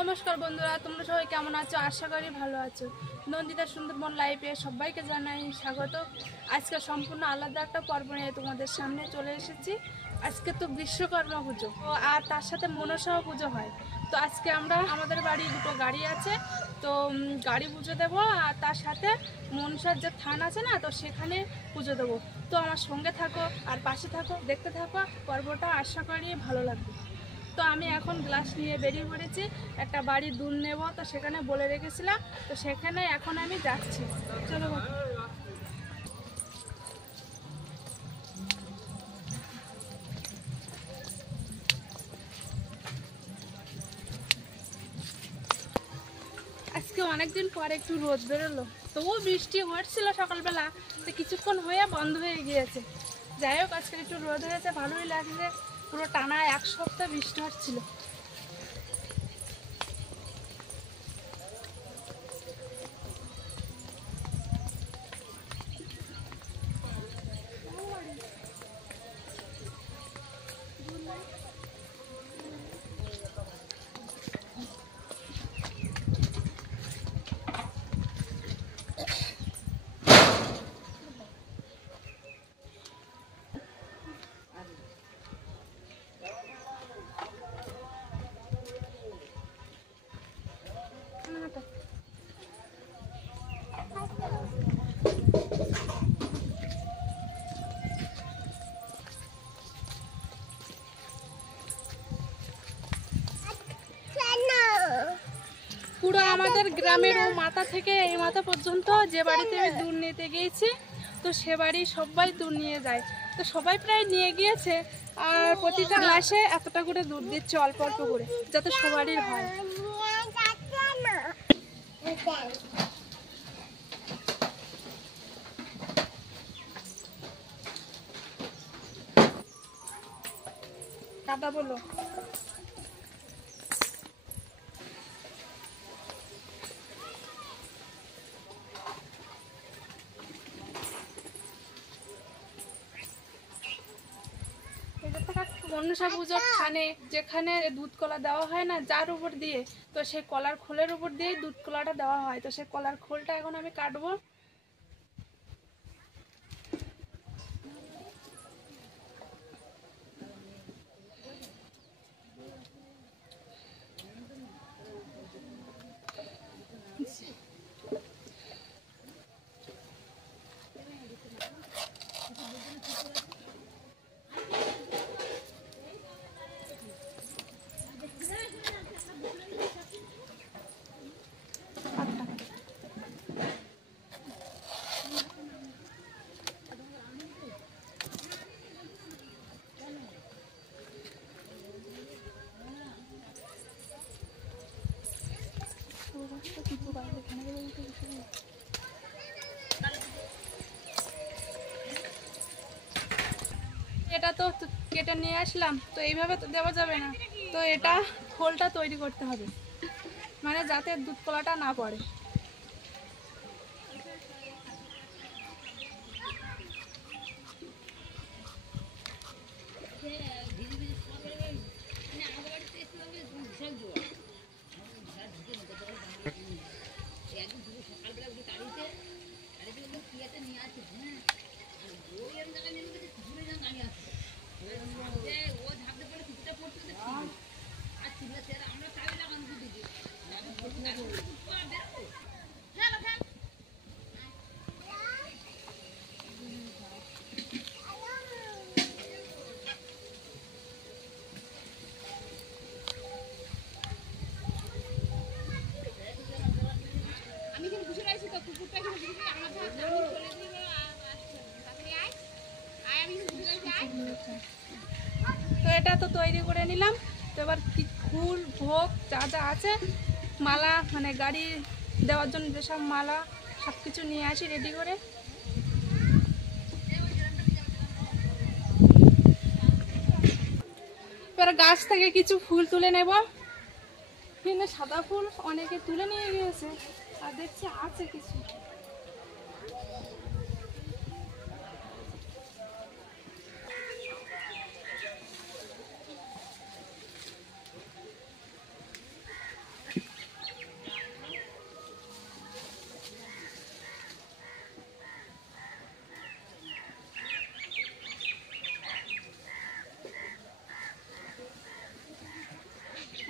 নমস্কার বন্ধুরা, তোমরা সবাই কেমন আছো? আশা করি ভালো আছো। নন্দিতা সুন্দরবন লাইভে সবাইকে জানাই স্বাগত। আজকে সম্পূর্ণ আলাদা একটা পর্ব নিয়ে তোমাদের সামনে চলে এসেছি। আজকে তো বিশ্বকর্মা পুজো আর তার সাথে মনসা পুজো হয়। তো আজকে আমরা আমাদের বাড়ি দুটো গাড়ি আছে, তো গাড়ি পুজো দেবো আর তার সাথে মনসার যে থান আছে না, তো সেখানে পুজো দেবো। তো আমার সঙ্গে থাকো আর পাশে থাকো, দেখতে থাকো পর্বটা। আশা করি ভালো লাগবে। তো আমি এখন গ্লাস নিয়ে বেরিয়ে পড়েছি, একটা বাড়ি দুধ নেব, তো সেখানে বলে রেখেছিলাম, তো সেখানে এখন আমি যাচ্ছি। চলো আজকে অনেকদিন পরে একটু রোদ বেরোলো, তবুও বৃষ্টি হচ্ছিল সকালবেলা, তো কিছুক্ষণ হয়ে বন্ধ হয়ে গিয়েছে। যাই হোক, আজকে একটু রোদ হয়েছে, ভালোই লাগছে। পুরো টানা এক সপ্তাহ বৃষ্টি হচ্ছিল। পুরো আমাদের গ্রামের ও মাথা থেকে এই মাথা পর্যন্ত যে বাড়িতে আমি দুধ নিতে গিয়েছি, তো সে বাড়ি সবাই দুধ নিয়ে যায়। তো সবাই প্রায় নিয়ে গিয়েছে, আর প্রতিটা গ্লাসে এতটা করে দুধ দিচ্ছে, অল্প অল্প করে, যাতে সবারই হয়। দাদা বলো। মনসা পুজোর খানে যেখানে দুধ কলা দেওয়া হয় না, যার উপর দিয়ে, তো সেই কলার খোলের উপর দিয়ে দুধ কলাটা দেওয়া হয়। তো সেই কলার খোলটা এখন আমি কাটবো। এটা তো কেটে নিয়ে আসলাম, তো এইভাবে তো দেওয়া যাবে না, তো এটা খোলটা তৈরি করতে হবে, মানে যাতে দুধ কলাটা না পড়ে। তো এটা তো তৈরি করে নিলাম। তো এবার কি ফুল ভোগ যা যা আছে, মালা, মানে গাড়ি দেওয়ার জন্য যেসব মালা, সব কিছু নিয়ে আসি রেডি করে। এবার গাছ থেকে কিছু ফুল তুলে নেব। কিন্তু সাদা ফুল অনেকে তুলে নিয়ে গিয়েছে, আর দেখছি আছে কিছু।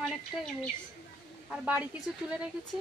অনেকটাই হয়েছে। আর বাড়ি কিছু তুলে রেখেছি।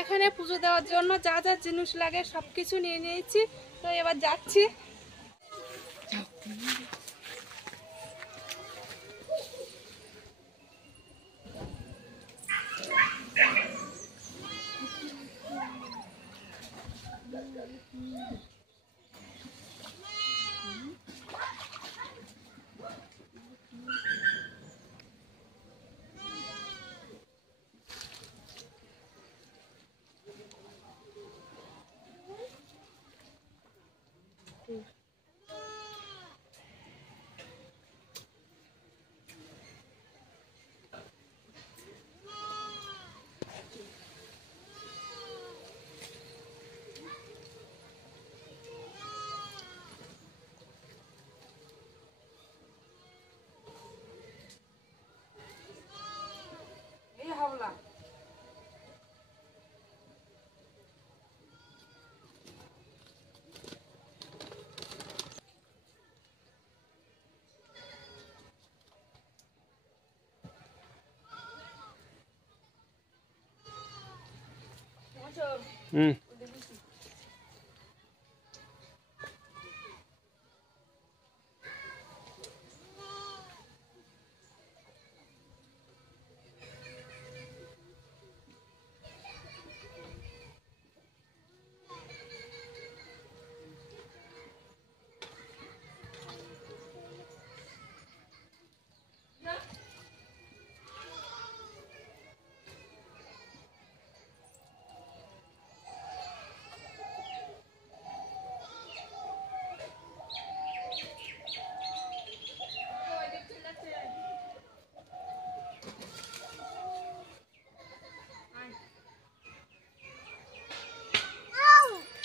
এখানে পুজো দেওয়ার জন্য যা যা জিনিস লাগে সবকিছু নিয়ে নিয়েছি। তো এবার যাচ্ছি।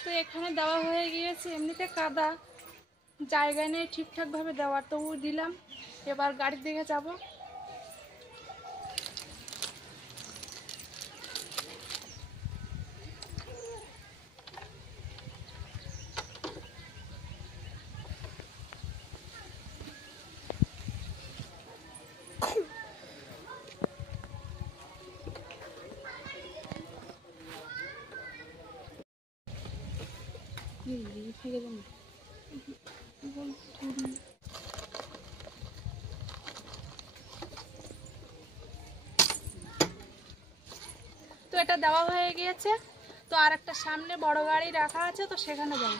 তো এখানে দেওয়া হয়ে গিয়েছে। এমনিতে কাদা, জায়গা নেই ঠিকঠাকভাবে দেওয়ার, তবু দিলাম। এবার গাড়ির দিকে যাব। তো এটা দেওয়া হয়ে গিয়েছে। তো আর একটা সামনে বড় গাড়ি রাখা আছে, তো সেখানে যাব।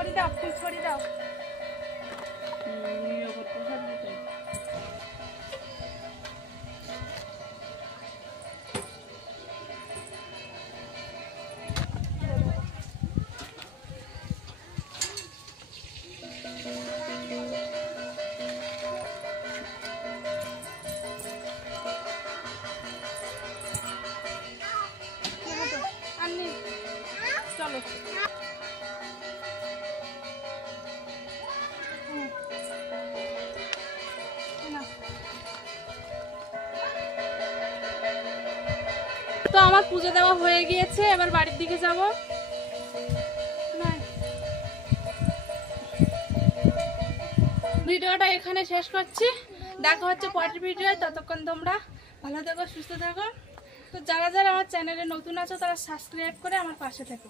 ছড়ি দাও, ফুল ছড়ি দাও। চলো তো আমার পুজো দেওয়া হয়ে গিয়েছে, এবার বাড়ির দিকে যাব। ভিডিওটা এখানে শেষ করছি, দেখা হচ্ছে পরের ভিডিও। ততক্ষণ তোমরা ভালো থেকো, সুস্থ থাকো। তো যারা যারা আমার চ্যানেলে নতুন আছো তারা সাবস্ক্রাইব করে আমার পাশে থেকো।